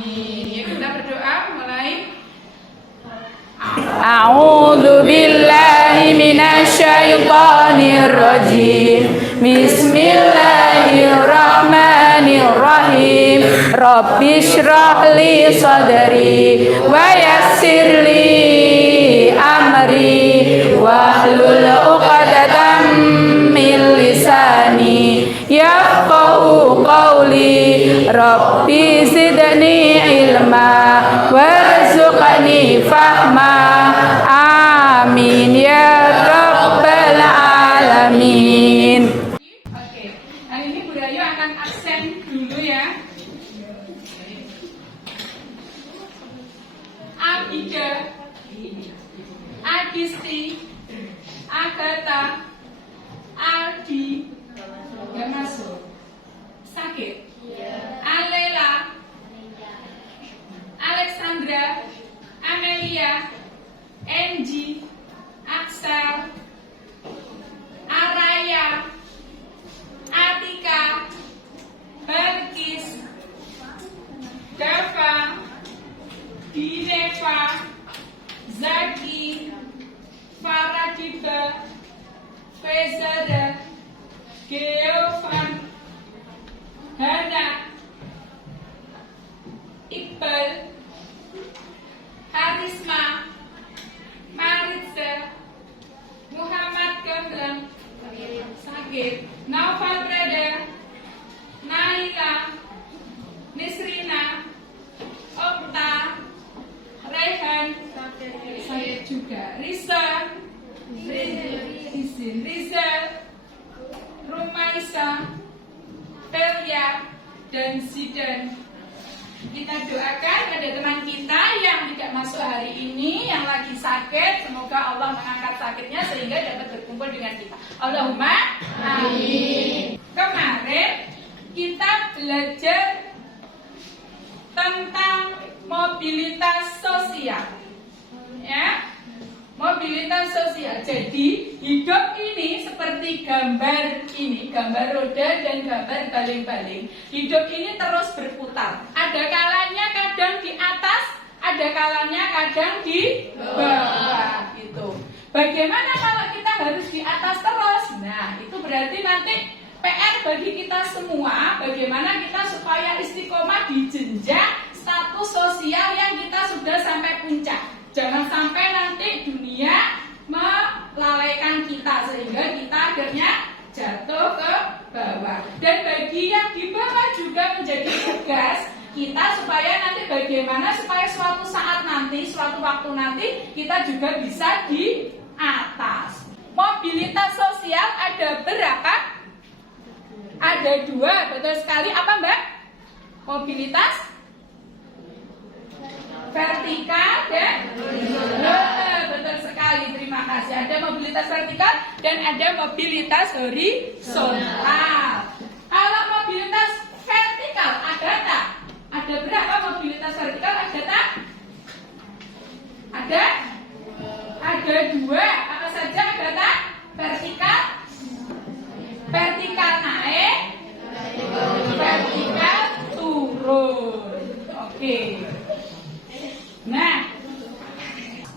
Amin. Ya, kita berdoa mulai. A'udzu billahi minasyaitonir rajim. Bismillahirrahmanirrahim. Rabbishrah li sadri wa yassir li amri wahlul 'uqdatam min lisani yafqahu qawli. Rabbi zidni ilma warzuqni fahma. Amin ya rabbal alamin. Oke, hari ini Bu Rayu akan absen dulu ya. Abida, Adisti, Agatha, Aldi, nggak masuk. Sakit? Alela, Alexandra, Amelia, Angie, Axel, Araya, Atika, Belkis, Dava, Dineva, Zaki, Faradiba, Fezada, Geovan, Hana, Iqbal, Harisma, Maritza, Muhammad Gamblang, sakit, Naufal Prada, Naila, Nisrina, Okta, Rehan, sakit juga, Risa, Rizal, Rumaisa, Pelia, dan Zidan. Kita doakan ada teman kita yang tidak masuk hari ini, yang lagi sakit, semoga Allah mengangkat sakitnya sehingga dapat berkumpul dengan kita. Allahumma amin. Kemarin kita belajar tentang mobilitas sosial, ya, mobilitas sosial. Jadi hidup ini seperti gambar ini, gambar roda dan gambar baling-baling. Hidup ini terus berputar. Ada kalanya kadang di atas, ada kalanya kadang di bawah gitu. Bagaimana kalau kita harus di atas terus? Nah, itu berarti nanti PR bagi kita semua, bagaimana kita supaya istiqomah di jenjang status sosial yang kita sudah sampai puncak. Jangan sampai nanti dunia melalaikan kita sehingga kita akhirnya jatuh ke bawah. Dan bagi yang di bawah juga menjadi tugas kita supaya nanti bagaimana supaya suatu saat nanti, suatu waktu nanti kita juga bisa di atas. Mobilitas sosial ada berapa? Ada 2, betul sekali. Apa Mbak? Mobilitas vertikal dan betul sekali, terima kasih. Ada mobilitas vertikal dan ada mobilitas horizontal. Kalau mobilitas vertikal ada tak? Ada berapa mobilitas vertikal? Ada tak? Ada? Ada 2. Apa saja ada tak? Vertikal, vertikal naik, vertikal turun. Oke. Nah,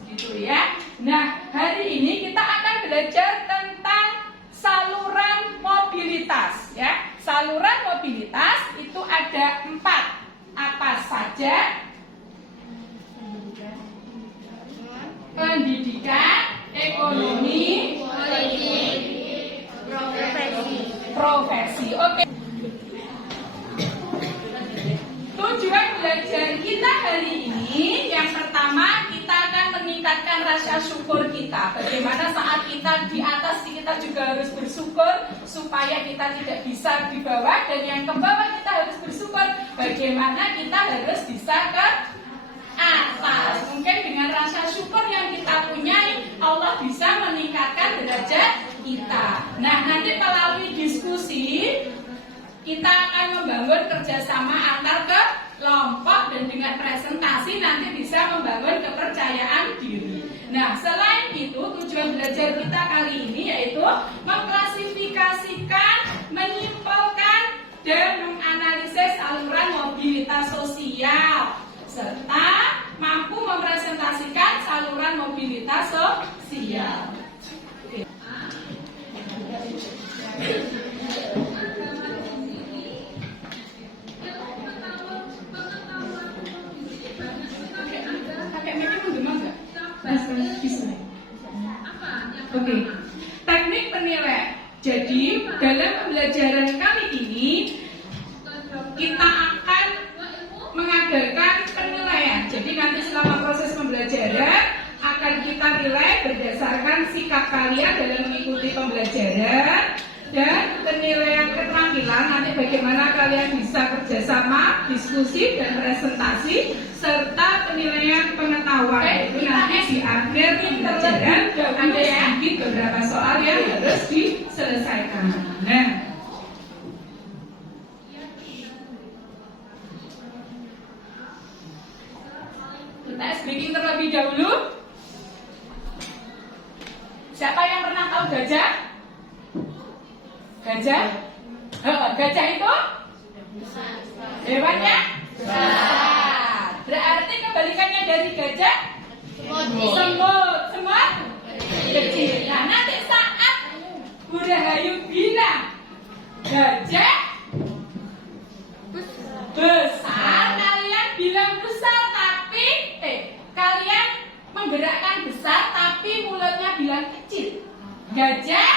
gitu ya. Nah, hari ini kita akan belajar tentang saluran mobilitas, ya. Saluran mobilitas itu ada 4. Apa saja? Pendidikan, ekonomi, profesi. Oke. Tujuan belajar kita hari ini, yang pertama kita akan meningkatkan rasa syukur kita. Bagaimana saat kita di atas kita juga harus bersyukur supaya kita tidak bisa di bawah, dan yang ke bawah kita harus bersyukur bagaimana kita harus bisa ke atas. Mungkin dengan rasa syukur yang kita punyai, Allah bisa meningkatkan derajat kita. Nah, nanti melalui diskusi kita akan membangun kerjasama antar kelompok, dan dengan presentasi nanti bisa membangun kepercayaan diri. Nah, selain itu tujuan belajar kita kali ini yaitu mengklasifikasikan, menyimpulkan, dan menganalisis saluran mobilitas sosial. serta mampu mempresentasikan saluran mobilitas sosial. Oke. Pakai mic menggema nggak? Bisa. Oke. Teknik penilaian. Jadi dalam pembelajaran kali ini kita akan mengadakan penilaian. Jadi nanti selama proses pembelajaran akan kita nilai berdasarkan sikap kalian dalam mengikuti pembelajaran dan penilaian keterampilan. Nanti bagaimana kalian bisa kerjasama, diskusi dan presentasi serta penilaian pengetahuan. Itu nanti di akhir pembelajaran ada sedikit beberapa soal yang harus diselesaikan. Nah, kita speaking terlebih dahulu. Siapa yang pernah tahu gajah? Gajah? Gajah itu? Hewannya? Besar. Berarti kebalikannya dari gajah? Semut. Semut? Kecil. Nah, nanti saat Bu Rahayu bilang gajah besar, kalian bilang besar tapi kalian menggerakkan besar tapi mulutnya bilang kecil. Gajah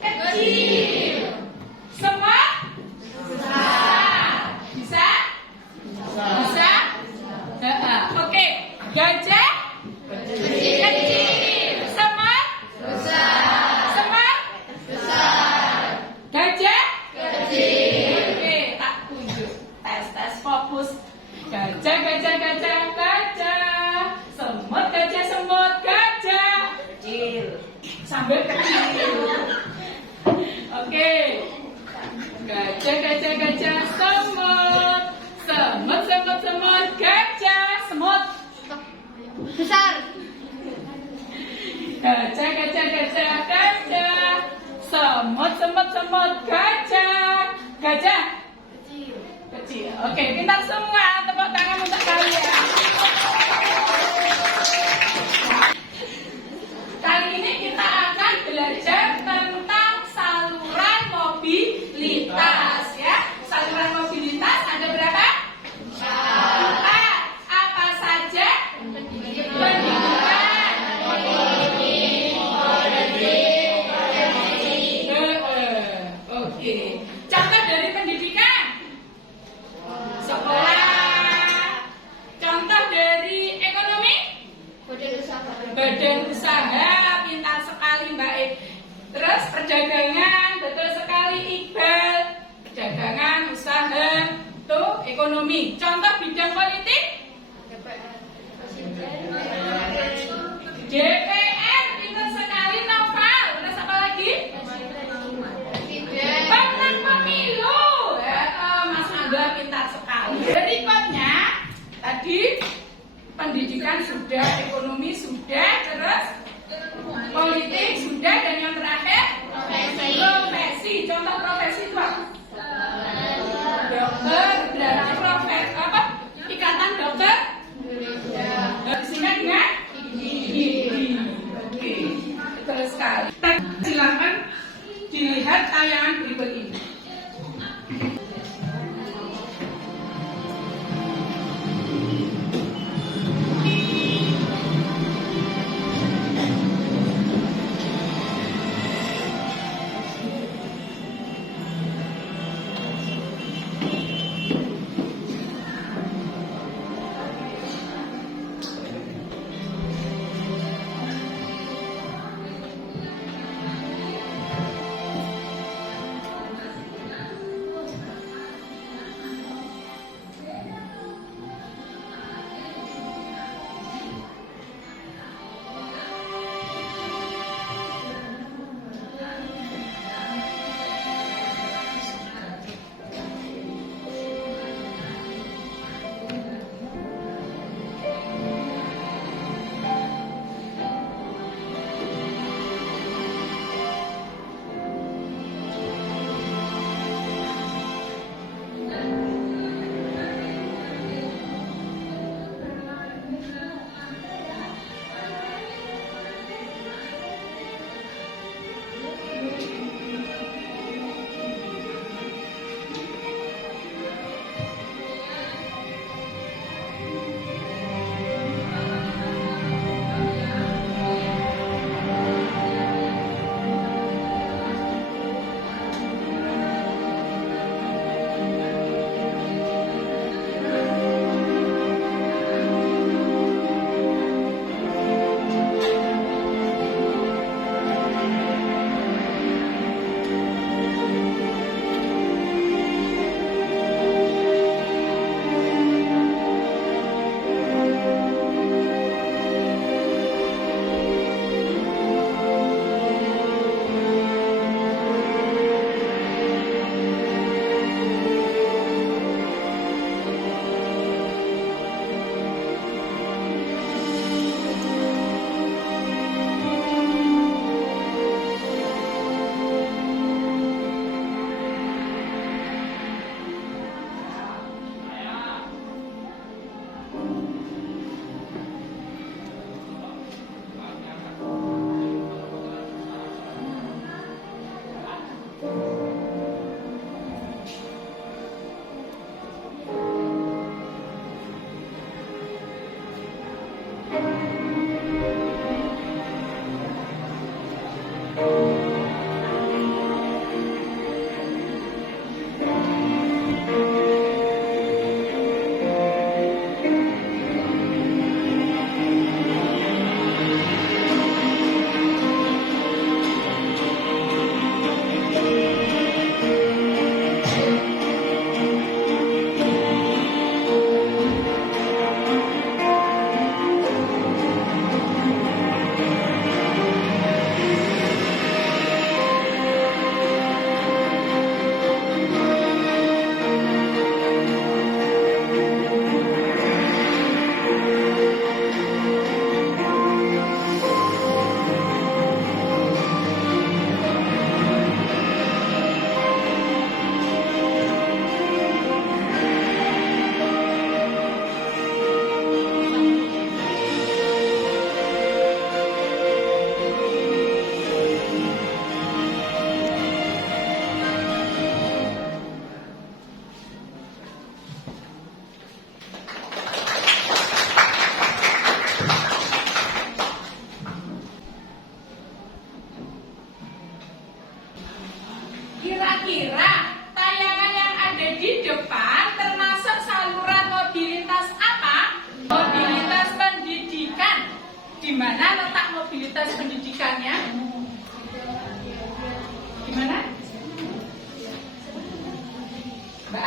kecil. Semut besar. Bisa? Bisa? Oke. Gajah kecil. Semut besar. Semut besar. Gajah kecil. Oke, tak tunjuk. Tes fokus. Gajah, gajah, gajah, gajah. Semut, gajah, semut, gajah. Kecil. Sambil kecil. Oke. Gajah, gajah, gajah, semut. Semut, semut, semut, gajah. Semut besar. Gajah, gajah, gajah, gajah. Semut, semut, semut, gajah. Gajah kecil. Oke, pintar semua. Tepuk tangan untuk kalian. Kali ini kita akan belajar tentang saluran mobilitas, ya. Saluran mobilitas ada berapa? 4. Apa saja? Pendidikan, oke. Contoh dari pendidikan. Sekolah. Contoh dari ekonomi. Badan usaha. Pintar sekali Mbak E. Terus perdagangan. Betul sekali Iqbal. Perdagangan, usaha, tuh ekonomi. Contoh bidang politik. DPR. Pintar sekali Noval. Terus apa lagi? Pemenang pemilu. Mas Angga pintar sekali. Berikutnya tadi pendidikan sudah, ekonomi sudah, terus politik sudah, dan yang terakhir profesi. Contoh profesi itu apa? Dokter. Berarti profesi apa? Ikatan dokter. Disingkat dengan IDI. Oke, betul sekali. Silakan dilihat tayangan berikut ini.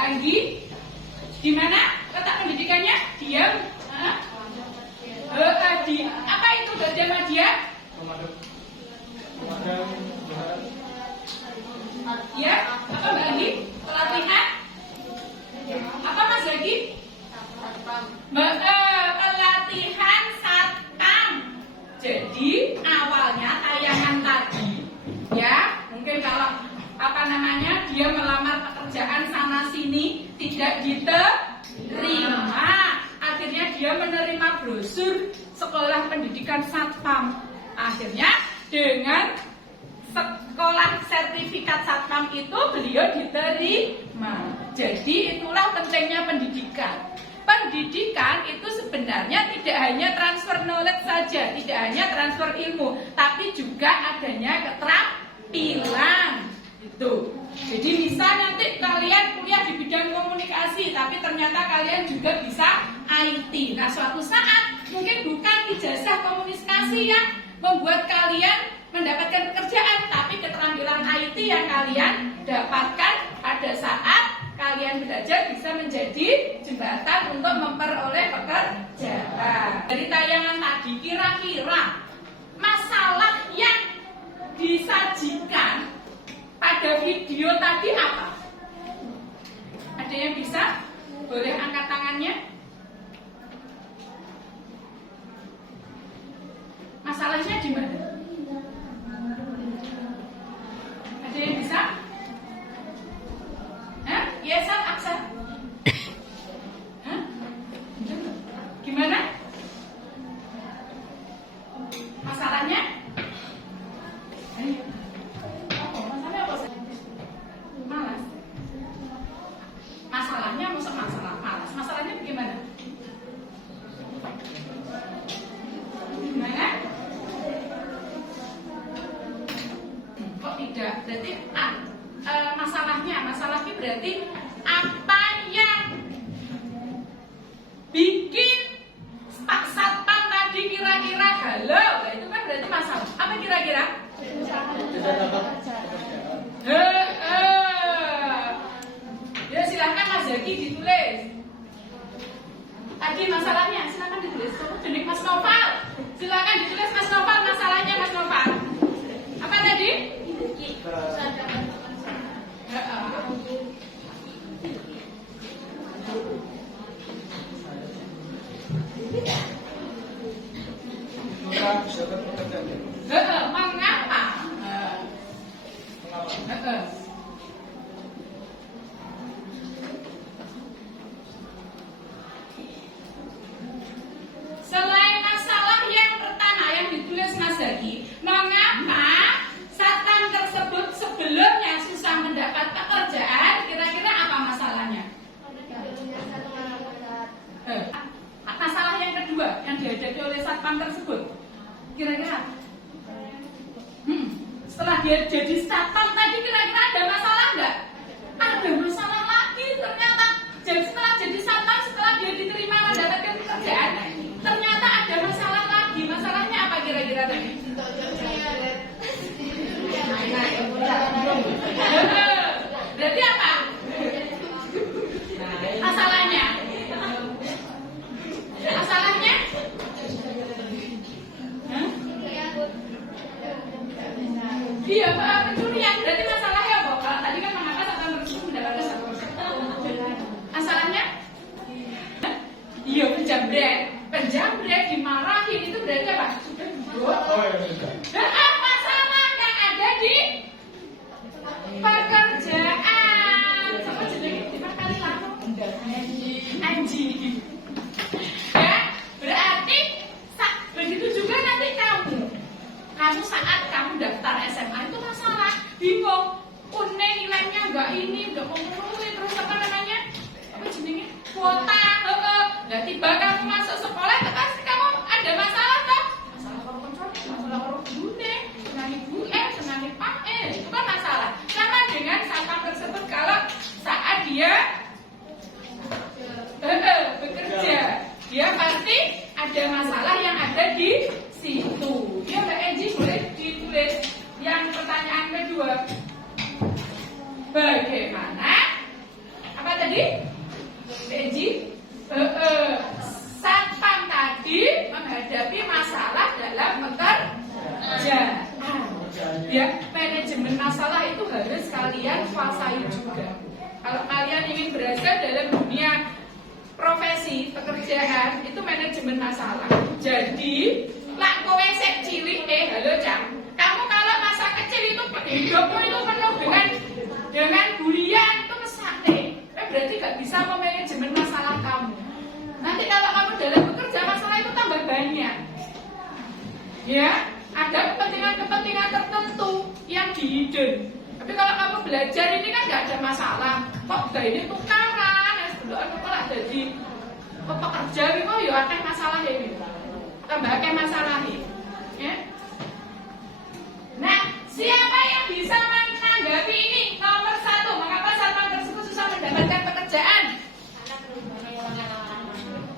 Anggi, di mana letak pendidikannya? Diam. Apa itu Gajah Madia? Ya, apa Mbak Anggi? Pelatihan? Apa Mas Zaki? Pelatihan satpam. Jadi awalnya tayangan tadi, ya mungkin kalau dia melamar pekerjaan sana sini tidak diterima, akhirnya dia menerima brosur sekolah pendidikan satpam. Akhirnya dengan sekolah sertifikat satpam itu beliau diterima. Jadi itulah pentingnya pendidikan. Pendidikan itu sebenarnya tidak hanya transfer knowledge saja, tidak hanya transfer ilmu, tapi juga adanya keterampilan. Itu. Jadi bisa nanti kalian kuliah di bidang komunikasi, tapi ternyata kalian juga bisa IT. Nah, suatu saat mungkin bukan ijazah komunikasi yang membuat kalian mendapatkan pekerjaan, tapi keterampilan IT yang kalian dapatkan pada saat kalian belajar bisa menjadi jembatan untuk memperoleh pekerjaan. Dari tayangan tadi, kira-kira masalah yang disajikan pada video tadi apa? Ada yang bisa? Boleh angkat tangannya? Masalahnya di mana? Ada yang bisa? Yesan, Aksan? Gimana? Masalahnya? Masalahnya apa? Malas. Masalahnya masalah malas. Masalahnya bagaimana? Gimana? Kok tidak? Berarti masalahnya berarti apa yang bikin Pak Satpam tadi kira-kira galau? Nah, itu kan berarti masalah. Apa kira-kira? Ya silahkan Mas Zaki ditulis. Tadi masalahnya silahkan ditulis. Jenis Mas Noval. Silahkan ditulis Mas Noval, masalahnya Mas Noval. Apa tadi? Mengapa? Selain masalah yang pertama yang ditulis Mas Zaki, mengapa satpam tersebut sebelumnya susah mendapat pekerjaan? Kira-kira apa masalahnya? Masalah yang kedua yang dihadapi oleh satpam tersebut, kira-kira? Setelah dia jadi satpam tadi, kira-kira ada masalah nggak? Ada masalah lagi ternyata. Jadi setelah jadi satpam, setelah dia diterima mendapatkan pekerjaan, ternyata ada masalah lagi. Masalahnya apa kira-kira tadi? Berarti apa? Masalahnya? Masalahnya? Iya, pencurian. Berarti masalahnya apa? Kalau tadi kan mengapa satpam tersebut mendapatkan satu masalahnya? Iya, penjambret dimarahin itu berarti apa? Dan apa salah yang ada di pekerjaan? Sama jenenge lima kali langsung anjing. Ya, berarti begitu juga nanti kamu saat kamu daftar SMA itu masalah, bingung, nilainya enggak ini, enggak memenuhi, terus apa namanya? Apa jenenge? Kuota, Nah, tiba kamu masuk sekolah, pasti kamu ada masalah toh? Masalah karo koncoku, masalah karo gurune, senang ibu senang pak itu kan masalah. Sama dengan satpam tersebut kalau saat dia bekerja pekerjaan itu manajemen masalah. Jadi, lak kowe sek cilik halo Cak. Kamu kalau masa kecil itu hidupmu itu penuh dengan bulian itu mesake. Berarti gak bisa memanajemen masalah kamu. Nanti kalau kamu dalam bekerja masalah itu tambah banyak. Ya, ada kepentingan-kepentingan tertentu yang dihidden. Tapi kalau kamu belajar ini kan gak ada masalah. Kok gak ini tukaran? Kok lah jadi pekerja itu ya akeh masalah ini. Tambah akeh masalah ini. Ya. Nah, siapa yang bisa menanggapi ini? Nomor 1, mengapa satpam tersebut susah mendapatkan pekerjaan?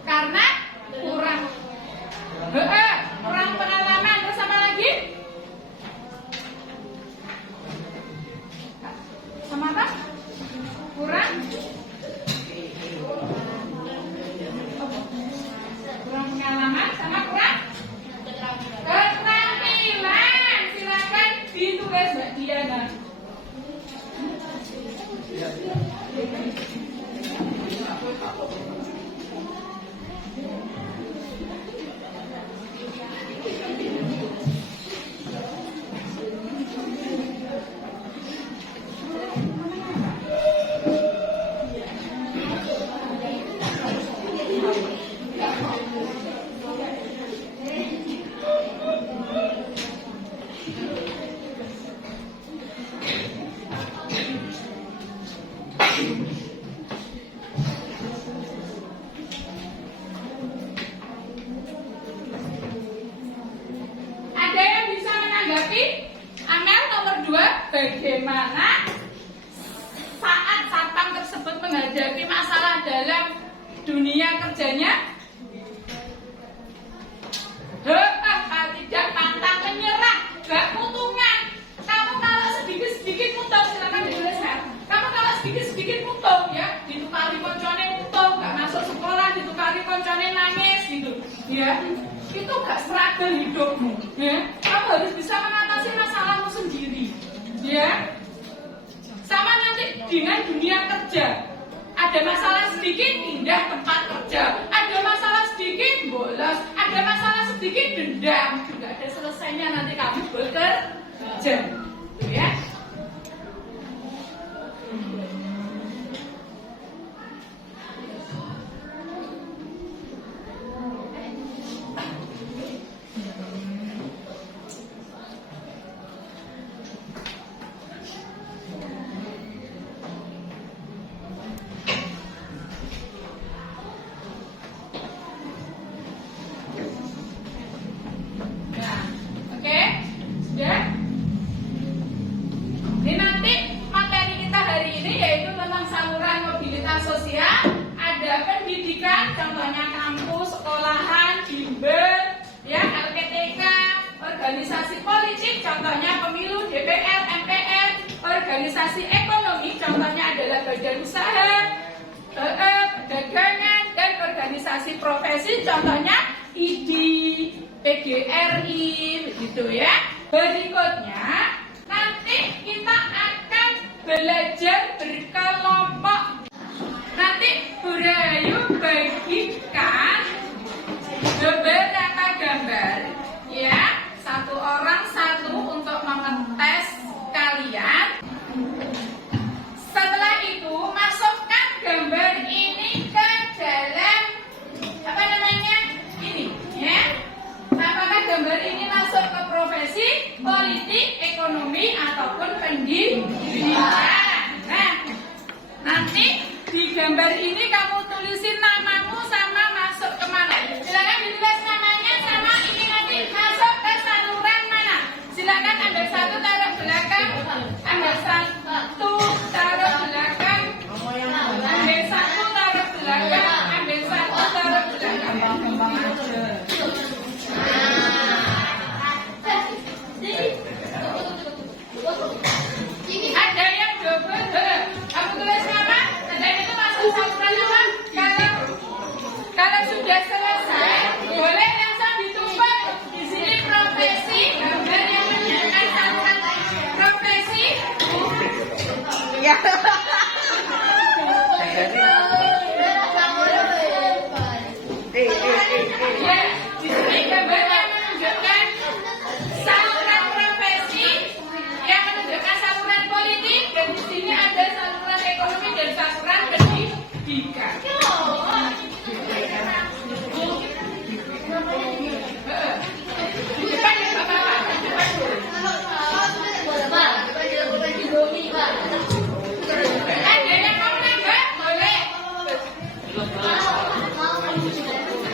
Karena kurang pengalaman. Terus apa lagi? Sama apa? Kurang pengalaman sama kurang keterampilan. Silakan ditulis Mbak Diana. Ada yang bisa menanggapi? Amel nomor 2, bagaimana saat satpam tersebut menghadapi masalah dalam dunia kerjanya? Tidak pantang menyerah, gak mutungan. Kamu kalau sedikit-sedikit mutung, silakan ditulis ya. Kamu kalau sedikit-sedikit mutung ya, ditukari koncone mutung, gak masuk sekolah, ditukari koncone nangis gitu, ya. Itu gak struggle hidupmu, ya. Kamu harus bisa mengatasi masalahmu sendiri, ya. Sama nanti dengan dunia kerja. Ada masalah sedikit, pindah tempat kerja. Ada masalah sedikit, bolos. Ada masalah sedikit, dendam. Juga ada selesainya nanti kamu bekerja, ya. Contohnya kampus, sekolahan, bimbel, ya, LPTK, organisasi politik, contohnya pemilu, DPR, MPR, organisasi ekonomi, contohnya adalah badan usaha, perdagangan, dan organisasi profesi, contohnya ID, PGRI, begitu ya. Berikutnya, nanti kita akan belajar berkelompok. Nanti Bu Rahayu bagikan beberapa gambar, ya, satu orang satu untuk mengetes kalian. Setelah itu masukkan gambar ini ke dalam apa namanya ini, ya. Apakah gambar ini masuk ke profesi, politik, ekonomi ataupun pendidikan? Nah, nanti di gambar ini kamu tulisin namamu sama masuk kemana. Silakan ditulis namanya sama ini nanti masuk ke saluran mana. Silakan ambil satu taruh belakang, ambil satu taruh belakang, ambil satu taruh belakang, ambil satu taruh belakang. Ada yang double, kamu tulis nama. Dan itu masuk saluran apa? Kalau sudah selesai, boleh langsung ditumpuk di sini profesi, gambar yang menunjukkan saluran profesi. Ya.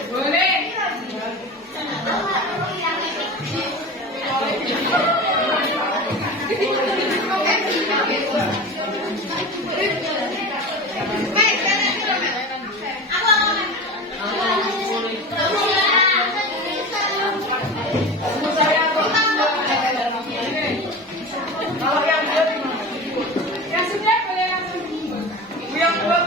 Boleh. Yang sudah boleh langsung. Yang dua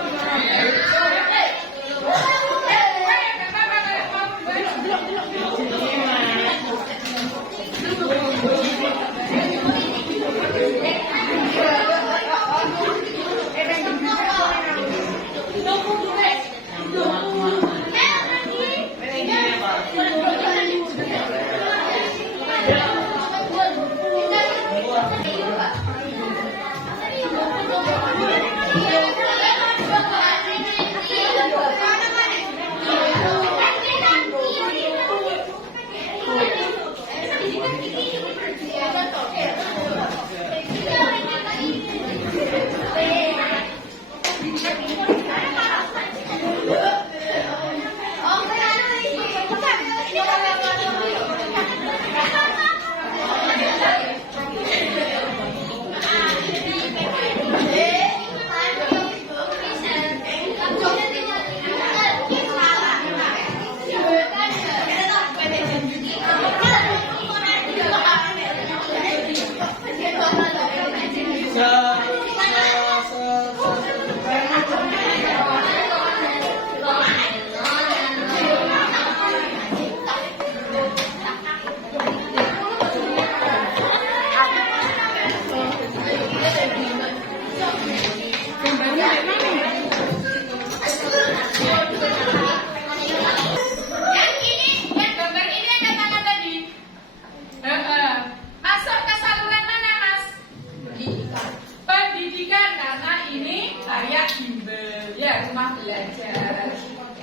rumah belajar.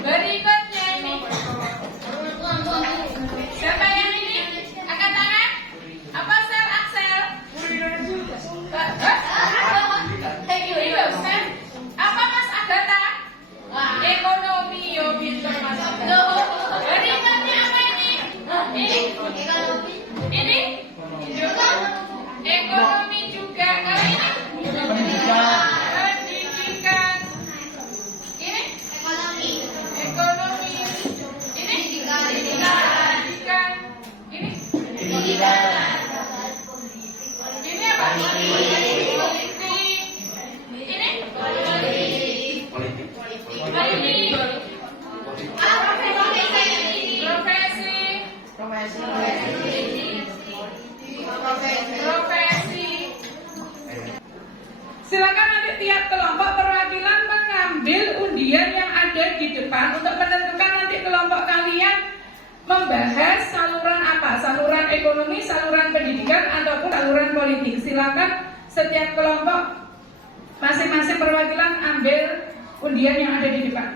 Berikutnya nih. Siapa yang ini? Angkat tangan. Apa sel Axel? Sen. Apa Mas Agatha? Ekonomi, yo pintar Mas Agatha. Berikutnya apa ini? Ini? Ekonomi juga. Kalau ini? Pendidikan. Ekonomi. Ini? Pendidikan. Ini? Ini apa? Politik. Ini? Politik. Profesi. Silakan nanti tiap kelompok perwakilan mengambil undian yang ada di depan untuk menentukan nanti kelompok kalian membahas saluran apa, saluran ekonomi, saluran pendidikan, ataupun saluran politik. Silakan setiap kelompok masing-masing perwakilan ambil undian yang ada di depan.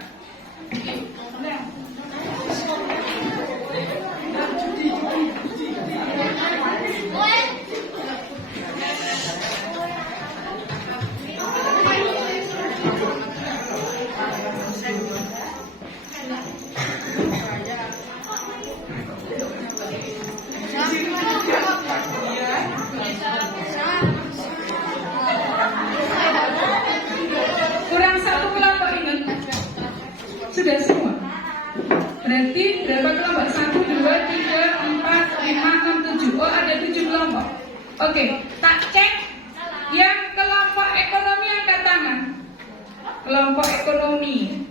Kurang satu kelompok ini. Sudah semua. Berarti berapa kelompok? 1, 2, 3, 4, 5, 6, 7. Oh, ada 7 kelompok. Oke, tak cek. Yang kelompok ekonomi angkat tangan. Kelompok ekonomi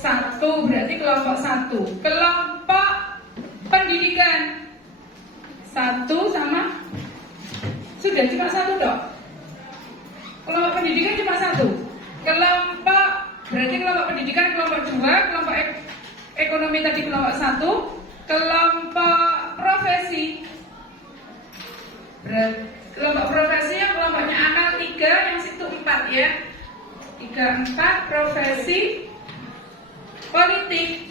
1, berarti kelompok 1. Kelompok pendidikan 1 sama. Sudah cuma 1 dok. Kelompok pendidikan cuma 1. Kelompok, berarti kelompok pendidikan kelompok 2, kelompok ekonomi tadi kelompok 1, kelompok profesi. Kelompok profesi yang kelompoknya akal 3, yang situ 4 ya. 3, 4, profesi, politik.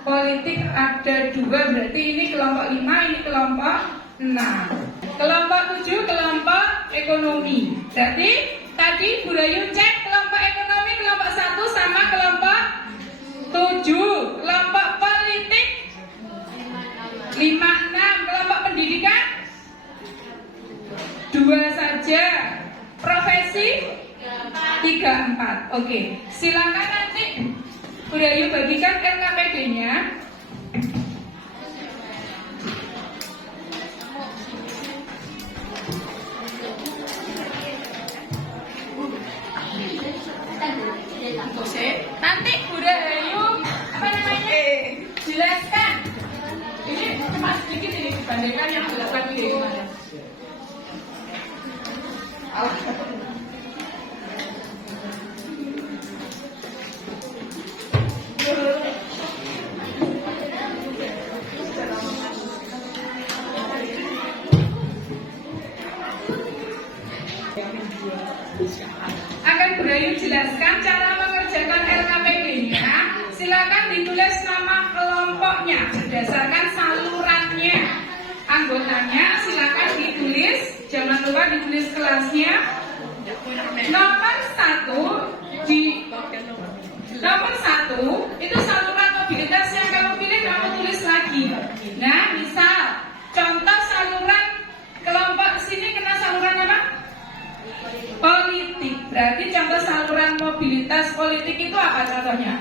Politik ada 2, berarti ini kelompok 5, ini kelompok 6. Kelompok 7, kelompok ekonomi. Berarti tadi Bu Rayu cek 3, 4. Oke, silakan nanti Bu Rayu bagikan LKPD-nya. Nanti Bu Rayu jelaskan. Ini cuma sedikit ini dibandingkan yang belakang ini gimana? Akan Bu Rayu jelaskan cara mengerjakan LKPD-nya. Silakan ditulis nama kelompoknya berdasarkan salurannya. Anggotanya silakan ditulis. Jangan lupa ditulis kelasnya. Nomor 1 itu saluran mobilitas yang kamu pilih, kamu tulis lagi. Nah, misal contoh saluran kelompok sini kena saluran apa? Politik. Berarti contoh saluran mobilitas politik itu apa contohnya?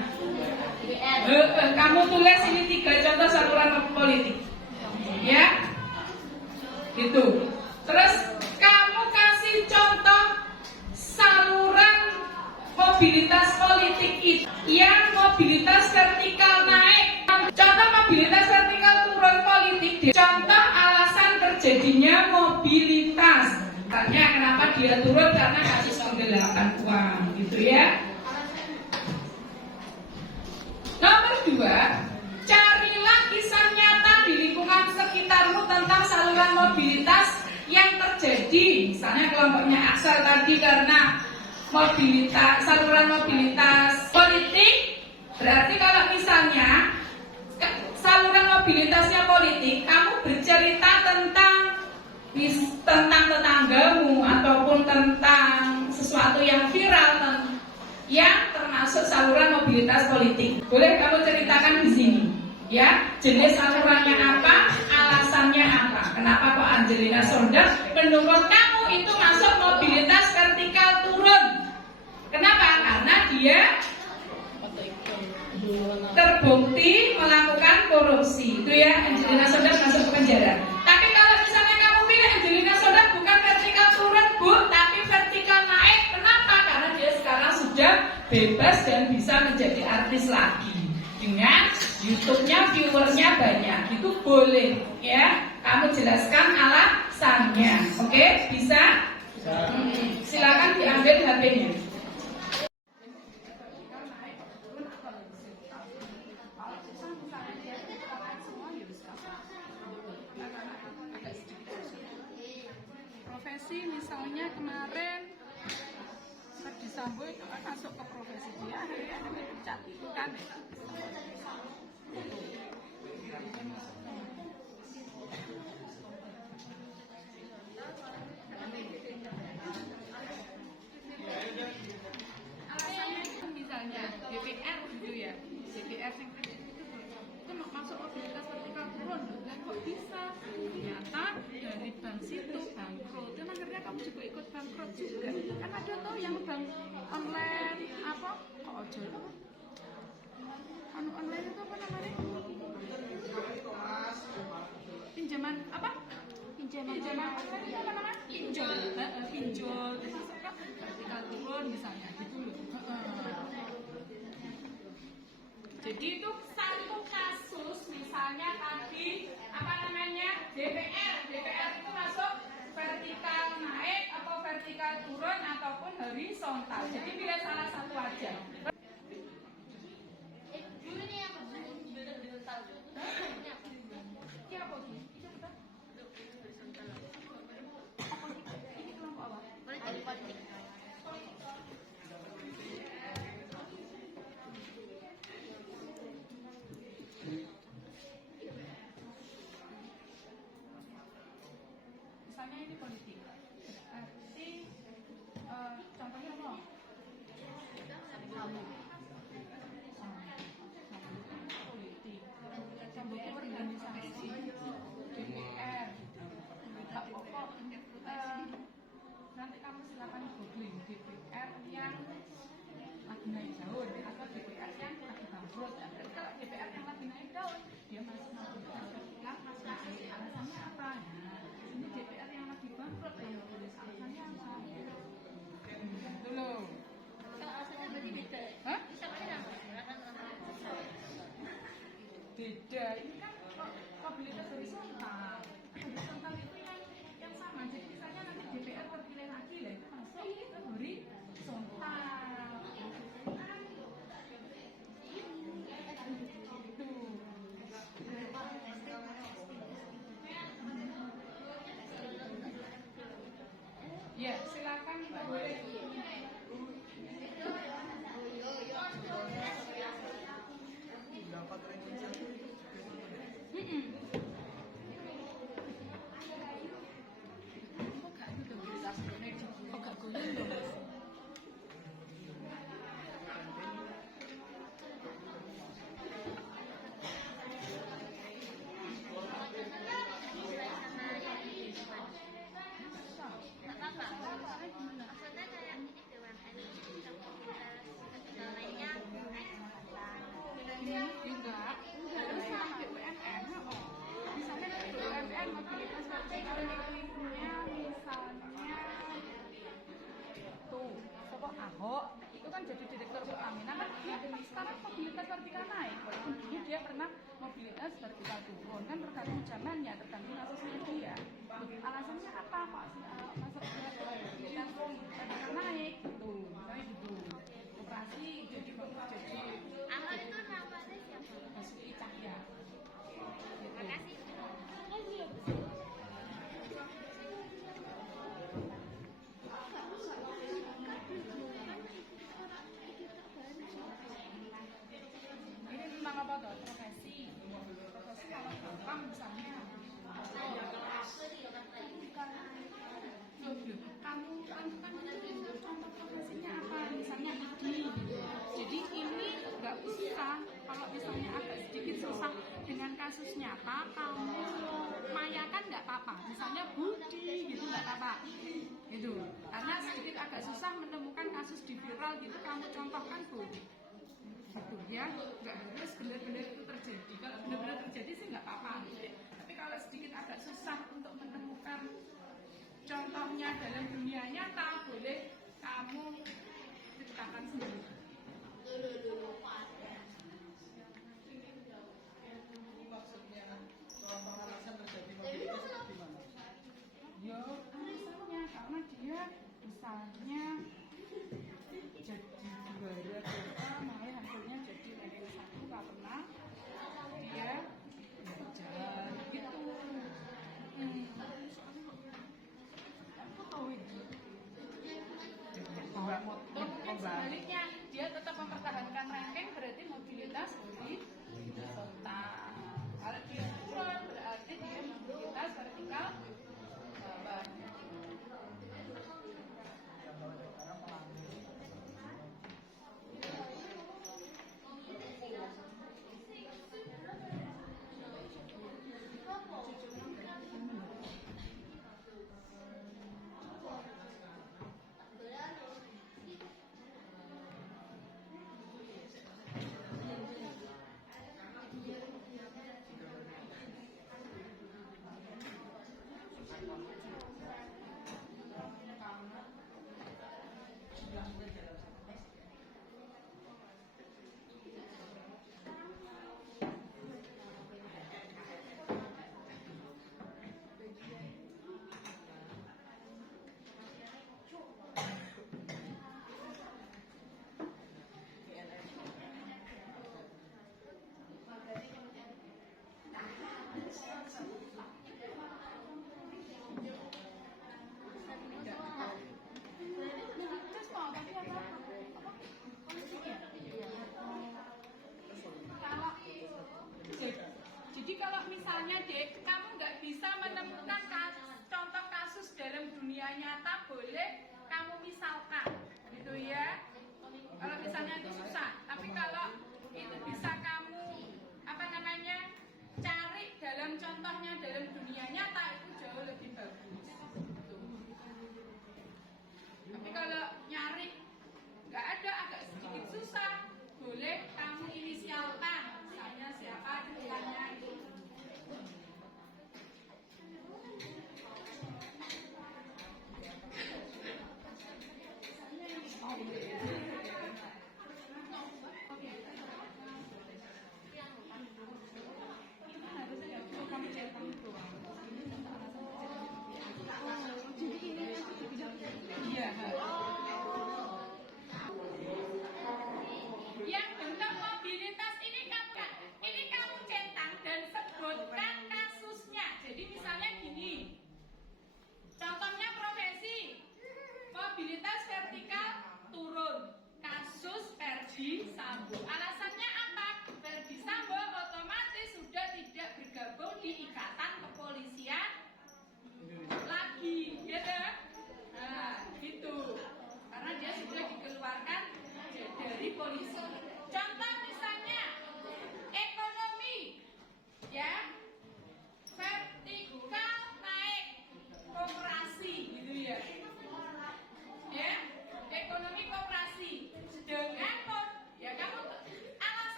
Kamu tulis ini 3 contoh saluran politik. Ya. Gitu. Terus kamu kasih contoh saluran mobilitas politik itu yang mobilitas vertikal naik. Contoh mobilitas vertikal turun politik. Contoh alasan terjadinya mobilitas. Tanya kenapa dia turun, karena kasus penggelapan uang, gitu ya. Nomor 2, carilah kisah nyata di lingkungan sekitarmu tentang saluran mobilitas yang terjadi. Misalnya kelompoknya Aksal tadi karena saluran mobilitas politik. Berarti kalau misalnya saluran mobilitasnya politik, kamu bercerita tentang tetanggamu ataupun tentang sesuatu yang viral yang termasuk saluran mobilitas politik. Boleh kamu ceritakan di sini, ya. Jenis salurannya apa, alasannya apa, kenapa kok Angelina Sondang menurut kamu itu masuk mobilitas vertikal turun. Kenapa? Karena dia terbukti melakukan korupsi. Itu ya, Angelina Sondang masuk ke penjara. Tapi kalau misalnya kamu pilih Angelina Sondang bukan vertikal turun, Bu, tapi vertikal naik. Kenapa? Karena dia sekarang sudah bebas dan bisa menjadi artis lagi. Dengan YouTube-nya viewersnya banyak. Itu boleh, ya. Kamu jelaskan alasannya. Oke, bisa? Silakan diambil HP-nya. Profesi misalnya kemarin Ferdi Sambo itu kan masuk ke profesi dia, akhirnya dipecat itu kan. Alasannya itu misalnya DPR gitu ya, DPR yang itu masuk mobilitas vertikal turun, dan kok bisa? Ternyata dari bank situ bangkrut, dan akhirnya kamu juga ikut bangkrut juga. Kan ada tuh yang bank online apa? Kok aja itu? Online itu apa namanya? Pinjaman apa? Pinjaman online itu apa namanya? Pinjol. Itu suka vertikal turun misalnya gitu loh. Jadi itu satu kasus, misalnya tadi apa namanya DPR itu masuk vertikal naik atau vertikal turun ataupun horizontal. Jadi pilih salah satu aja. Misalnya ini politik. Berarti contohnya apa? Nah, berarti kalau DPR yang lagi naik daun, dia masih mau tulis sertifikat, alasannya apa? Nah, ini DPR yang lagi bangkrut, yang tulis alasannya apa? Gitu loh. Alasannya berarti beda. Hah? Misalnya apa? Beda, ini kan mobilitas horizontal. Horizontal itu yang sama. Jadi misalnya nanti DPR terpilih lagi lah, itu masuk ke horizontal. Itu. Ya, silakan Mbak boleh. Dapat ranking 1 itu Kok gak itu mobilitas energi? Kok gak goyang dong Mas? Nggak apa-apa. Maksudnya kayak ini BUMN lainnya. Enggak, harusnya BUMN. Misalnya dari BUMN mobilitas vertikalnya misalnya tuh, Sopo Ahok itu kan jadi direktur Pertamina kan dia sekarang mobilitas vertikal naik, walaupun dulu dia pernah mobilitas vertikal turun kan tergantung zamannya, tergantung kasusnya dia. Alasannya apa Pak sih masuk ke mobilitas vertikal naik gitu, misalnya gitu. Operasi jadi Ahok itu namanya siapa? Basuki Cahaya. Makasih. Ini tentang apa tuh? Profesi kalau gampang misalnya. Kamu kan itu contoh profesinya apa? Misalnya ID. Jadi ini nggak usah kalau misalnya agak sedikit susah dengan kasus nyata, kamu mayakan nggak apa-apa. Misalnya Budi gitu nggak apa-apa. Gitu. Karena sedikit agak susah menemukan kasus di viral gitu, kamu contohkan Budi. Gitu ya, nggak harus benar-benar itu terjadi. Kalau benar-benar terjadi sih nggak apa-apa. Gitu. Tapi kalau sedikit agak susah untuk menemukan contohnya dalam dunia nyata, boleh kamu ceritakan sendiri. maksudnya kalau pemanasan terjadi mobilitas seperti mana? Ya, alasannya karena dia misalnya jadi juara kita, mulai hasilnya jadi ranking 1 karena dia belajar gitu. Aku tahu itu. Bawa motor kan sebaliknya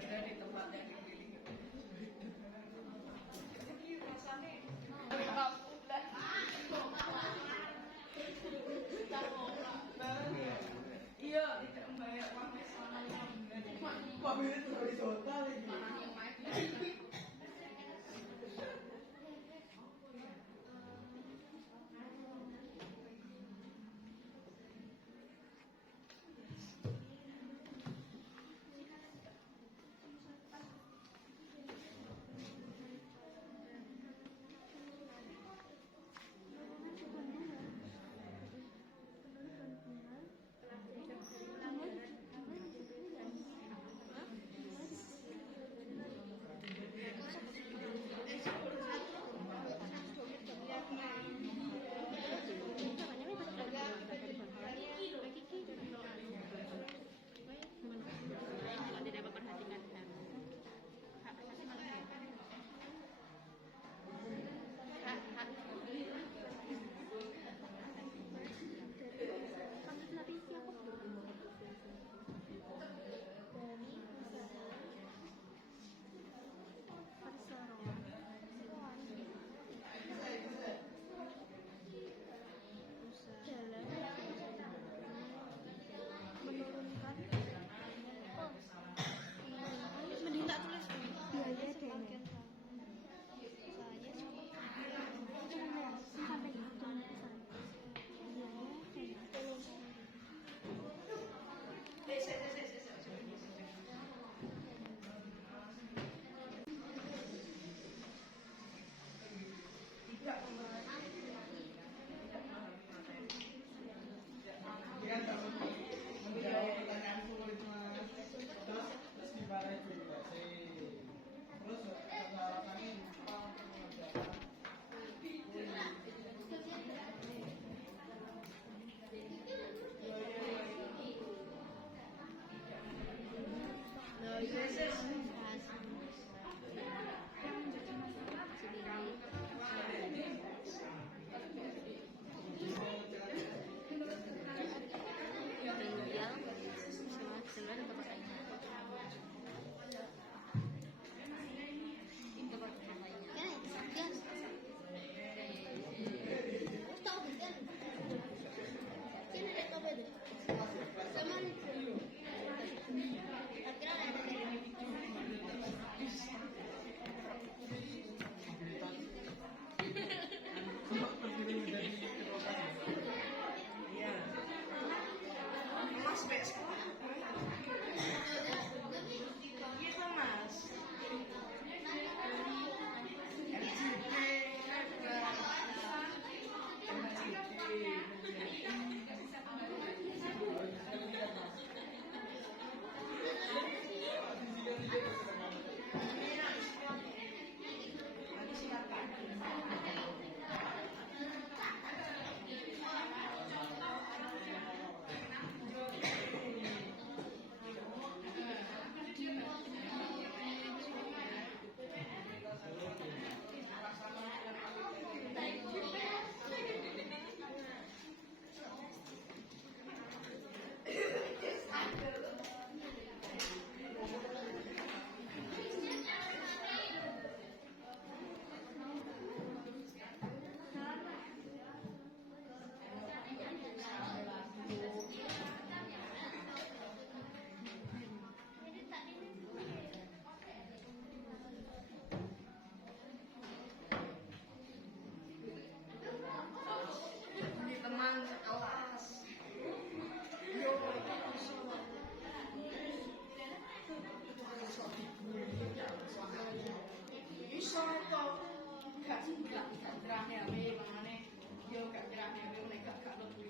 berada di tempat yang dipilih. Ini rasanya iya, tidak membayar uang pesangon. Pak itu dari Jota lagi. Tidak memperhatikan hak asasi manusia. Hak kami pelatih siapa? Menurunkan mending tak tulis biaya dene saya sampai hitung Dia menjawab pertanyaan sulit mas. Terus gimana juga sih? Terus alasannya lupa untuk mengerjakan. Iya. Mas bes. Iya mas. Teman sekelas. Bisa kok gak rame-rame mangane yo gak rame-rame nek gak lebih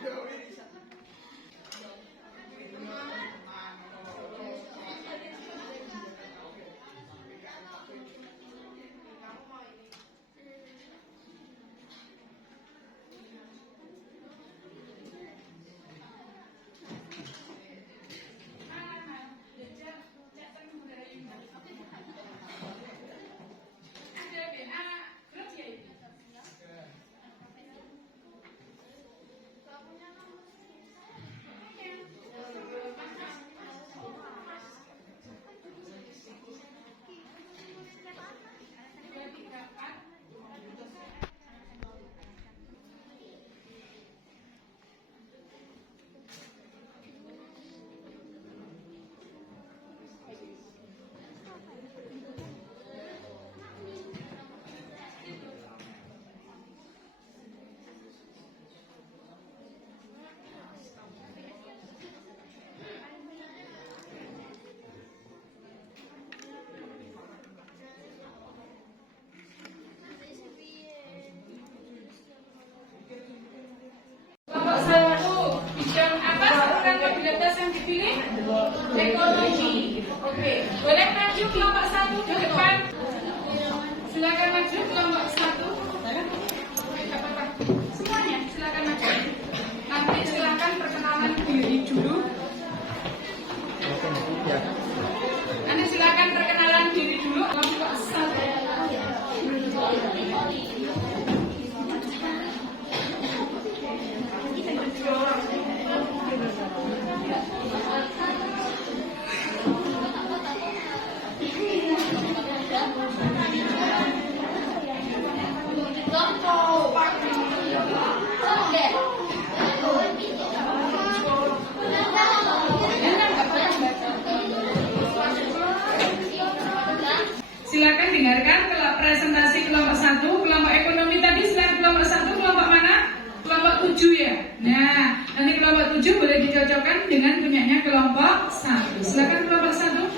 yo bisa. Kamu mau ini ada BA, terus ya itu. dipilih? Ekonomi. Oke, boleh maju kelompok 1 ke depan. Silakan maju kelompok 1. Oke, nggak apa-apa. Semuanya silakan maju. Nanti silakan perkenalan diri dulu. Nanti silakan perkenalan diri dulu kelompok 1. Silakan dengarkan kalau presentasi kelompok 1, kelompok ekonomi tadi selain kelompok 1, kelompok mana? Kelompok 7 ya. Nah, nanti kelompok 7 boleh dicocokkan dengan punyanya kelompok 1. Silakan kelompok 1.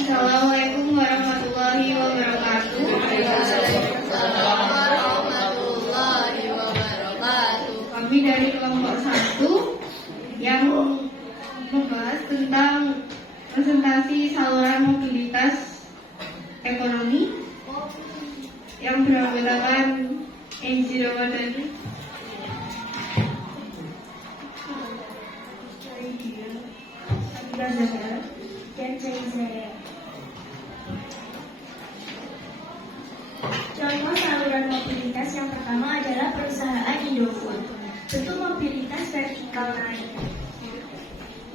Assalamualaikum warahmatullahi wabarakatuh. Kami dari kelompok 1 yang membahas tentang presentasi saluran mobilitas ekonomi yang beranggotakan Enzi Ramadhani, Abdullah Zahra, dan Zaizaya. Contoh saluran mobilitas yang pertama adalah perusahaan Indofood. Bentuk mobilitas vertikal naik,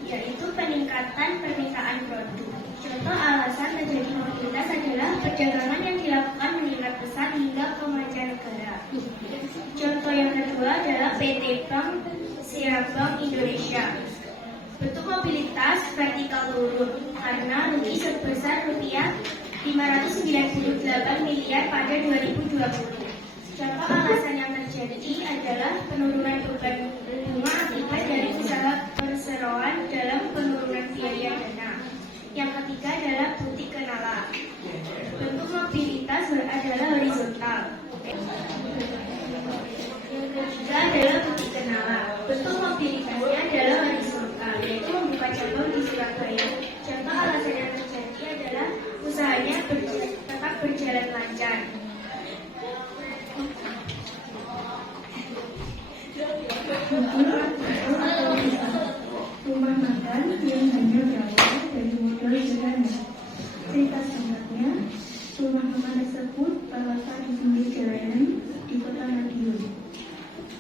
yaitu peningkatan permintaan produk. Contoh alasan terjadi mobilitas adalah perdagangan yang dilakukan meningkat pesat hingga ke mancanegara. Contoh yang kedua adalah PT Bank Sirabang Indonesia. Bentuk mobilitas vertikal turun karena rugi sebesar rupiah 598 miliar pada 2020. Contoh alasan yang terjadi adalah penurunan beban bunga akibat dari usaha perseroan dalam penurunan biaya dana. Yang ketiga adalah butik kenala. Bentuk mobilitas adalah horizontal. Yang ketiga adalah butik kenala. Bentuk mobilitasnya adalah horizontal, yaitu membuka cabang di Surabaya. Contoh alasan yang terjadi adalah usahanya tetap berjalan lancar. Rumah makan yang hanya berawal dari modal sederhana. Cerita singkatnya, rumah makan tersebut terletak di pinggir jalanan di kota Madiun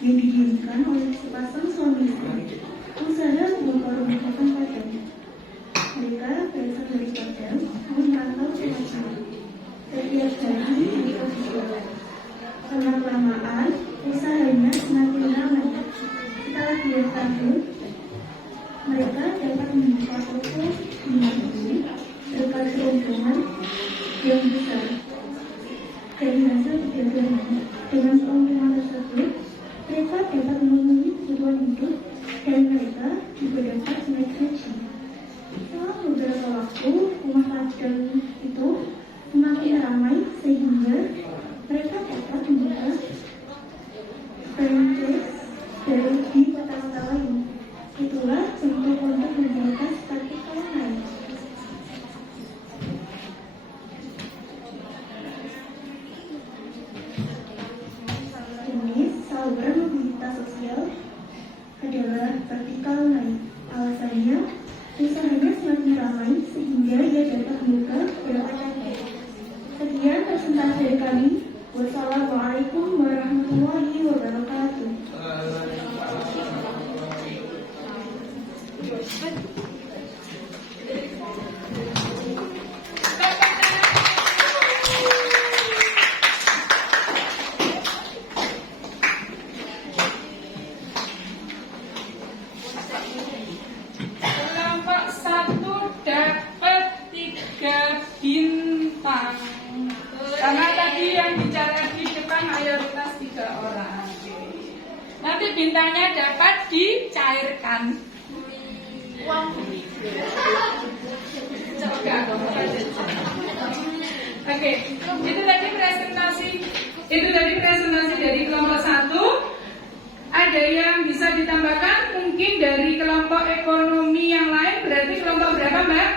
yang didirikan oleh sepasang suami istri. Usaha membuka rumah makan Padang. Mereka berasal dari Padang, namun merantau ke Madiun. Setiap hari mereka berjualan. Lama-kelamaan, usahanya semakin ramai. Setelah 2 tahun, mereka dapat membuka toko di Madiun berkat keuntungan yang besar. Dari hasil perdagangan dengan keuntungan tersebut, mereka dapat memenuhi kebutuhan hidup dan mereka juga dapat naik haji. Setelah beberapa waktu, rumah Padang itu semakin ramai sehingga mereka dapat membuka franchise di kota-kota lain. Itulah bentuk untuk mobilitas vertikal naik. Jenis saluran mobilitas sosial adalah vertikal naik. Alasannya, usahanya semakin ramai sehingga ia dapat membuka beberapa cabang. Sekian presentasi dari kami. Wassalamualaikum warahmatullahi wabarakatuh. Kelompok 1 dapat 3 bintang. Karena tadi yang bicara di depan mayoritas 3 orang. Nanti bintangnya dapat dicairkan. Oke, itu tadi presentasi Itu tadi presentasi dari kelompok 1. Ada yang bisa ditambahkan mungkin dari kelompok ekonomi yang lain, berarti kelompok berapa Mbak?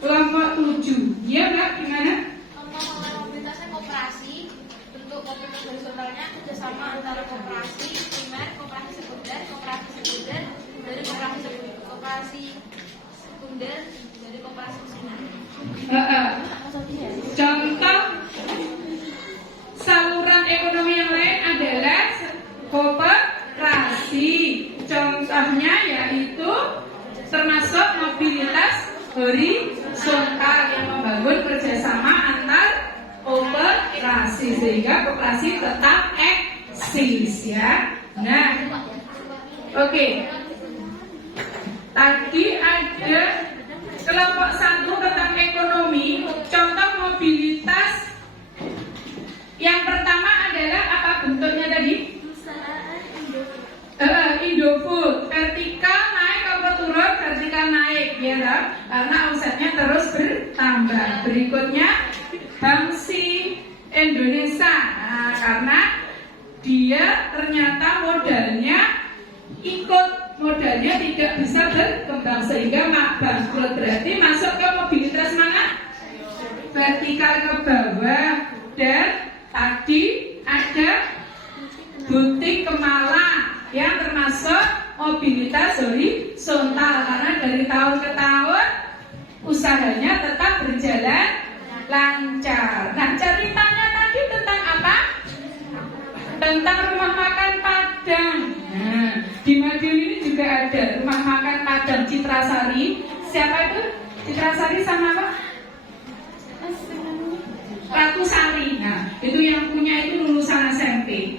Kelompok 7. Iya Mbak, gimana? Mengelola mobilitasnya koperasi. Bentuk mobilitas horizontalnya kerjasama antara koperasi primer, koperasi sekunder, dari koperasi sekunder, dari koperasi usaha. Contoh saluran ekonomi yang lain adalah koperasi. Contohnya yaitu termasuk mobilitas horizontal yang membangun kerjasama antar koperasi sehingga koperasi tetap eksis ya. Nah, oke. Tadi ada kelompok 1 tentang ekonomi. Contoh mobilitas yang pertama adalah apa bentuknya tadi? Indofood, vertikal naik apa turun? Vertikal naik, ya kan? Karena omsetnya terus bertambah. Berikutnya Bangsi Indonesia, nah, karena dia ternyata modalnya tidak bisa berkembang sehingga bangkrut. Berarti masuk ke mobilitas mana? Vertikal ke bawah. Dan tadi ada butik Kemala yang termasuk mobilitas horizontal karena dari tahun ke tahun usahanya tetap berjalan lancar. Nah, ceritanya tadi tentang apa? Tentang rumah makan Padang. Nah, di Madiun ini juga ada rumah makan Padang Citrasari. Siapa itu? Citrasari sama apa? Ratu Sari. Nah, itu yang punya itu lulusan SMP.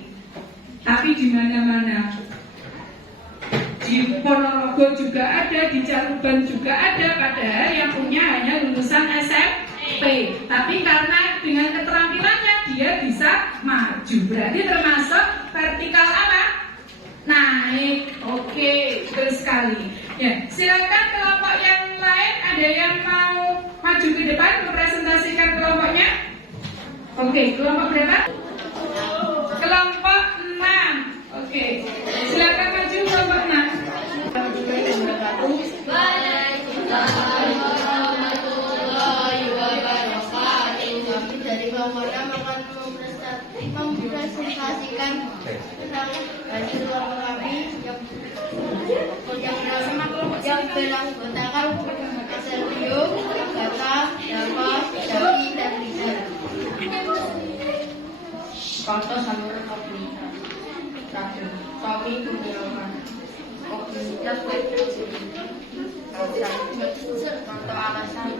Tapi di mana-mana. Di Ponorogo juga ada, di Caruban juga ada, padahal yang punya hanya lulusan SMP. Tapi karena dengan keterampilannya dia bisa maju. Berarti termasuk vertikal apa? Naik. Oke, betul sekali. Ya, silakan kelompok yang lain ada yang mau maju ke depan mempresentasikan kelompoknya. Oke, kelompok berapa? Kelompok 6. Oke, silakan maju kelompok 6. Dari kelompok 6 akan mempresentasikan hasil kelompok kami yang beranggotakan Sergio, Gata, Dava, Daki, dan Rizal. Contoh saluran mobilitas. Satu, Tommy Kurniawan. Mobilitas contoh alasan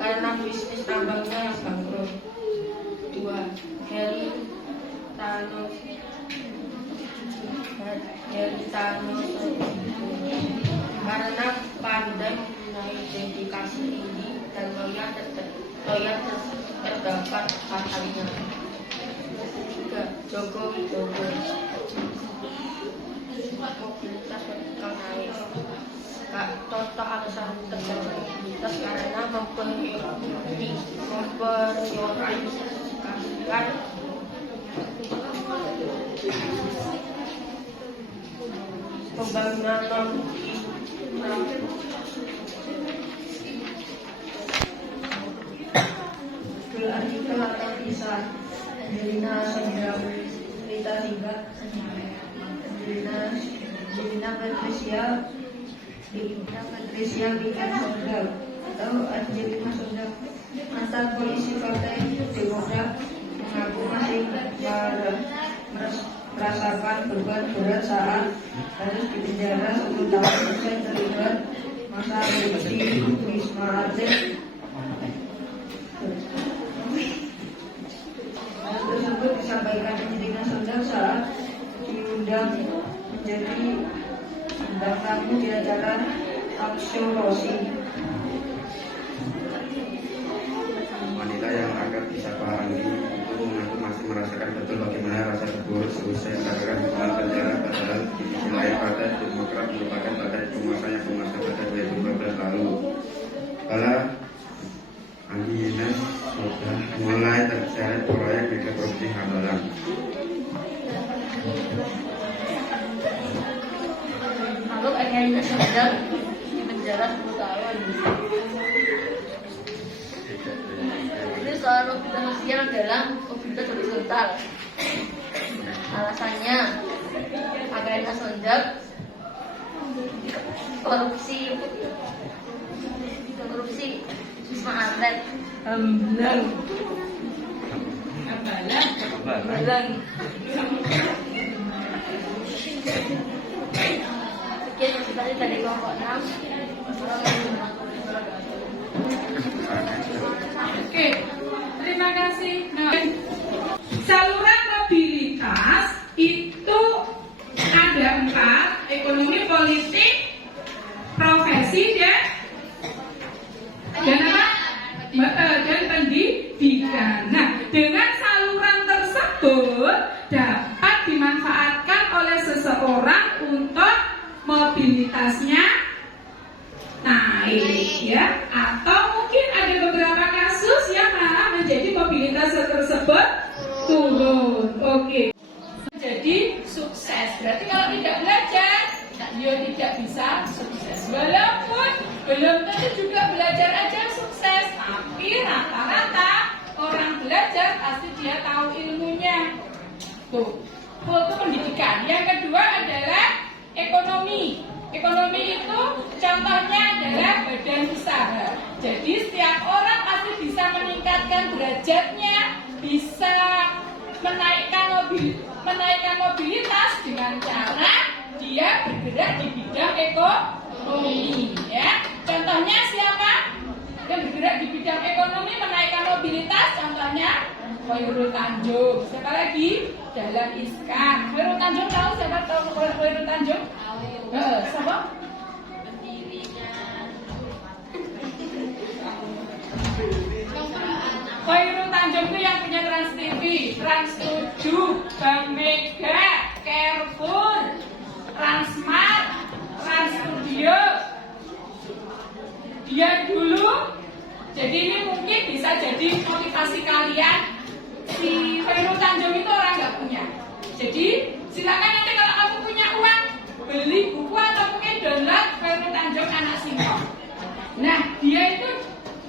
karena bisnis tambangnya yang bangkrut. Dua, Heri Thanos karena pandai mempunyai dedikasi tinggi dan loyal terdapat katanya. Tiga, Joko Widodo. Mobilitas vertikal naik. Contoh alasan terdapat mobilitas karena memprioritaskan pembangunan artikel atau bisa Jelina Sendang Rita Singkat Jelina Patricia Bikan Sondang atau Angelina Sondang mantan polisi partai Demokrat mengaku masih merasakan beban berat saat harus dipenjara 10 tahun usai terlibat masa korupsi Wisma Atlet. Hal tersebut disampaikan Angelina Sondang saat diundang menjadi bintang tamu di acara talk show Rosi. Wanita yang akan bisa pahami itu mengaku masih merasakan betul bagaimana rasa terburuk seusai mendapatkan hukuman penjara, padahal di sisi lain Partai Demokrat merupakan partai penguasa yang menguasai pada 2012 lalu. Kala Angelina sudah mulai terseret proyek megaprovinsi Hambalang. kayaknya sedang di penjara 10 tahun. Ini soal mobilitas sosial adalah mobilitas horizontal. Alasannya agar Sonjak korupsi Wisma Atlet. Hambalang. Sekian yang kita lihat dari kelompok 6. Wassalamualaikum warahmatullahi wabarakatuh. Oke, terima kasih. Nah, saluran mobilitas itu ada 4: ekonomi, politik, profesi, dan apa? Dan pendidikan. Nah, dengan saluran tersebut dapat dimanfaatkan oleh seseorang untuk mobilitasnya naik, ya, atau mungkin ada beberapa kasus yang malah menjadi mobilitas tersebut turun. Oke. Jadi sukses. Berarti kalau tidak belajar, dia tidak bisa sukses. Walaupun belum tentu juga belajar aja sukses, tapi rata-rata orang belajar pasti dia tahu ilmunya. Tuh, itu pendidikan. Yang kedua adalah ekonomi. Ekonomi itu contohnya adalah badan usaha. Jadi setiap orang pasti bisa meningkatkan derajatnya, bisa menaikkan mobilitas dengan cara dia bergerak di bidang ekonomi, ya. Contohnya siapa yang bergerak di bidang ekonomi menaikkan mobilitas? Contohnya Khairul Tanjung. Siapa lagi? Dahlan Iskan. Khairul Tanjung tahu? Siapa tahu Khairul Tanjung? Siapa? Khairul Tanjung itu yang punya Trans TV, Trans 7, Bank Mega, Carrefour, Transmart, Trans Studio. Dia dulu, jadi ini mungkin bisa jadi motivasi kalian. Si Khairul Tanjung itu orang nggak punya. Jadi silakan nanti kalau kamu punya uang, beli buku atau mungkin download Khairul Tanjung Anak Singkong. Nah, dia itu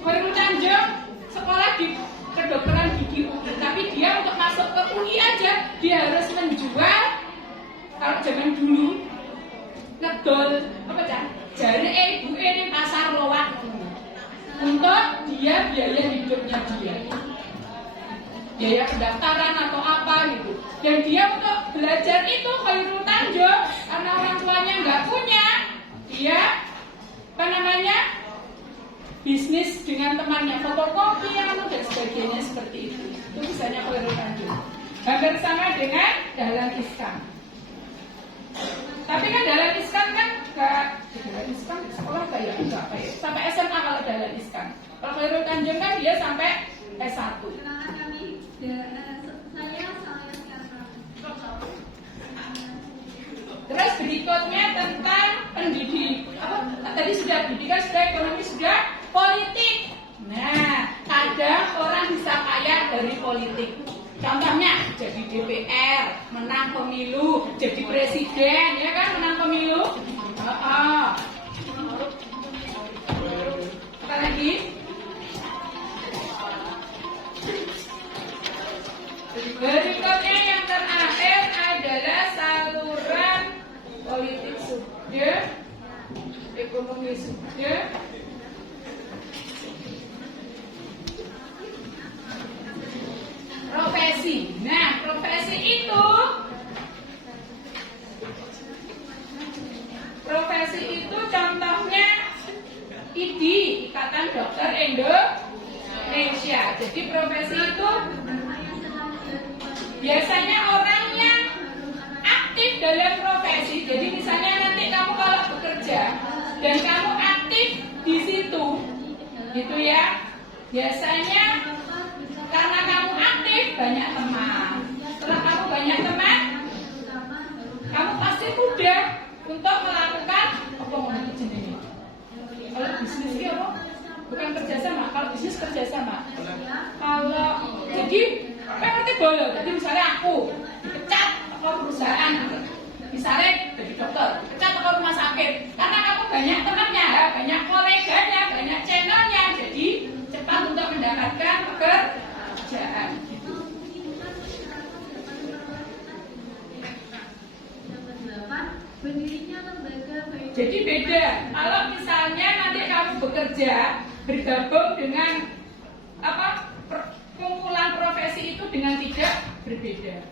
Khairul Tanjung sekolah di kedokteran gigi UI, tapi dia untuk masuk ke UI aja dia harus menjual, kalau zaman dulu ngedol apa cak jari ibu ini pasar lowak untuk dia biaya hidupnya biaya pendaftaran atau apa gitu. Dan dia untuk belajar itu Khairul Tanjung karena orang tuanya nggak punya, dia apa namanya bisnis dengan temannya, fotokopi dan sebagainya seperti itu. Itu misalnya Khairul Tanjung. Hampir sama dengan Dahlan Iskan. Tapi kan Dahlan Iskan kan Dahlan Iskan sekolah kayak enggak kayak sampai SMA kalau Dahlan Iskan. Kalau Khairul Tanjung kan dia sampai S1. Terus berikutnya tentang tadi sudah pendidikan, sudah ekonomi, sudah politik. Nah, kadang orang bisa kaya dari politik. Contohnya jadi DPR, menang pemilu, jadi presiden, ya kan, menang pemilu. Apa lagi? Berikutnya yang terakhir adalah saluran politik sudah, ekonomi sudah, profesi. Nah, profesi itu contohnya IDI, Ikatan Dokter Indonesia. Jadi profesi itu biasanya orang yang aktif dalam profesi. Jadi misalnya nanti kamu kalau bekerja dan kamu aktif di situ, gitu ya. Biasanya karena kamu aktif banyak teman. Setelah kamu banyak teman, kamu pasti mudah untuk melakukan apa namanya jenisnya. Kalau bisnis itu apa? Bukan kerjasama. Kalau bisnis kerjasama. Kalau jadi PPT boleh. Jadi misalnya aku dipecat ke perusahaan, misalnya jadi dokter, dipecat ke rumah sakit. Karena banyak temannya, banyak koleganya, banyak channelnya, jadi cepat untuk mendapatkan pekerjaan. Jadi beda. Kalau misalnya nanti kamu bekerja bergabung dengan kumpulan profesi itu dengan tidak berbeda.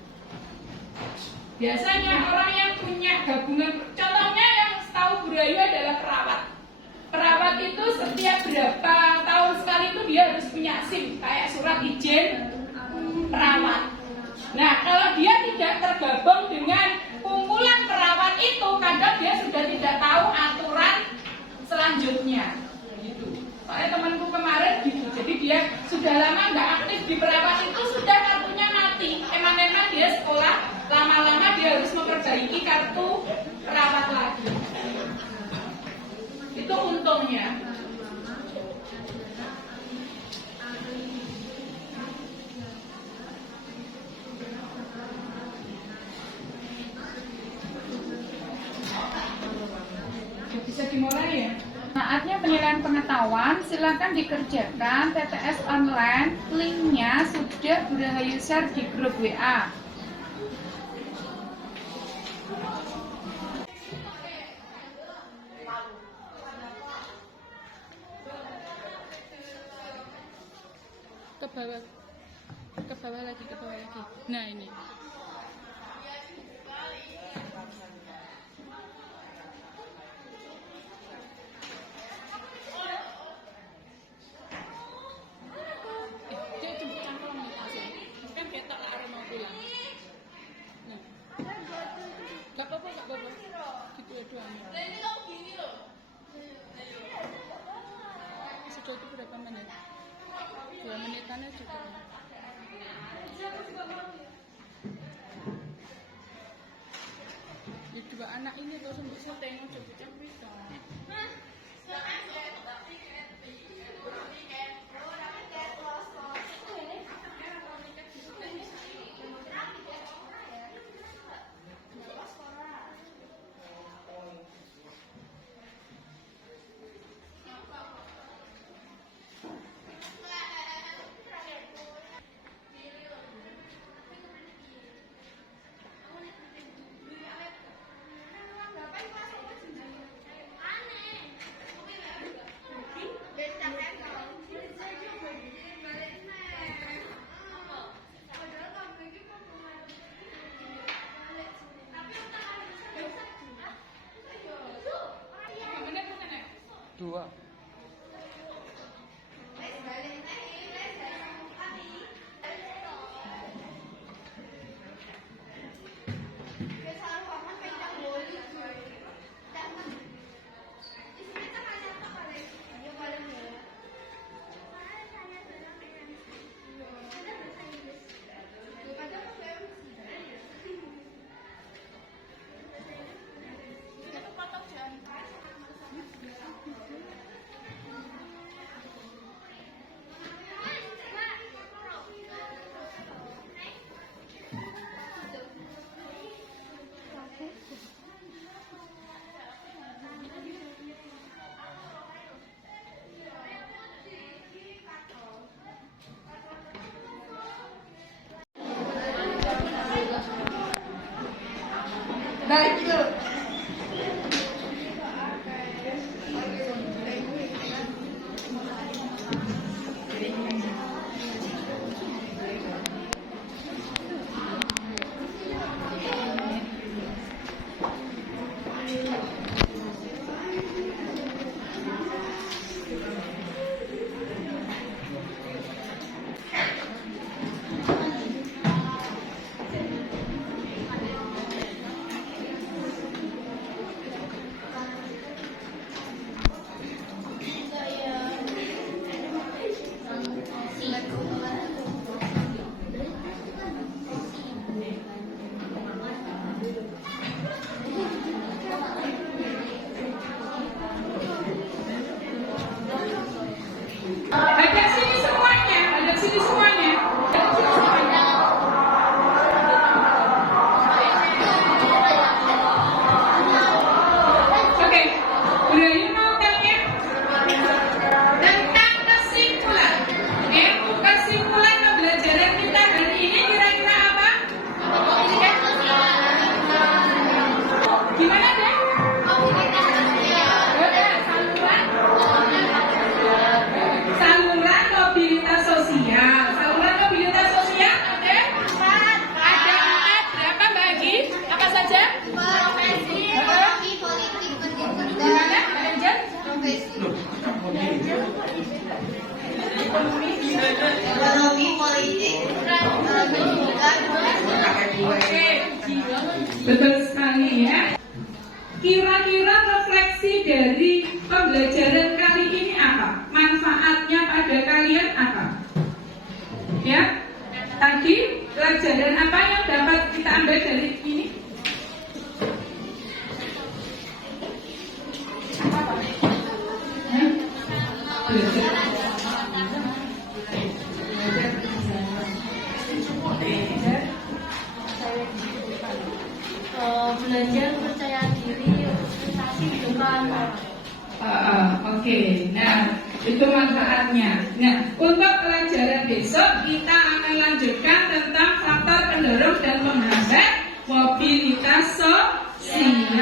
Biasanya orang yang punya gabungan, contohnya yang setahu Burayu adalah perawat. Perawat itu setiap berapa tahun sekali itu dia harus punya SIM, kayak surat izin perawat. Nah, kalau dia tidak tergabung dengan kumpulan perawat itu, kadang dia sudah tidak tahu aturan selanjutnya. Gitu. Soalnya temanku kemarin gitu, jadi dia sudah lama nggak aktif di perawat itu, sudah kartunya mati. Emang dia sekolah, lama-lama dia harus memperbaiki kartu perawat lagi. Itu untungnya. Bisa dimulai ya. Saatnya penilaian pengetahuan, silakan dikerjakan TTS online. Linknya sudah Burayu share di grup WA. Ke bawah lagi. Nah ini. Gak apa-apa. Gitu ya doang. Sudah itu berapa menit? 2 menitan aja. Ya, 2 anak ini terus bisa tengok coba bisa. Dua. Baik itu. Ekonomi, politik, pendidikan, Oke, betul sekali ya. Kira-kira refleksi dari pembelajaran kali ini apa? Manfaatnya pada kalian apa? Ya, tadi pelajaran apa yang dapat kita ambil dari ini? Apa? Ya? Belajar. belajar percaya diri, prestasi bukan. Oke, nah itu manfaatnya. Nah, untuk pelajaran besok kita akan lanjutkan tentang faktor pendorong dan penghambat mobilitas sosial.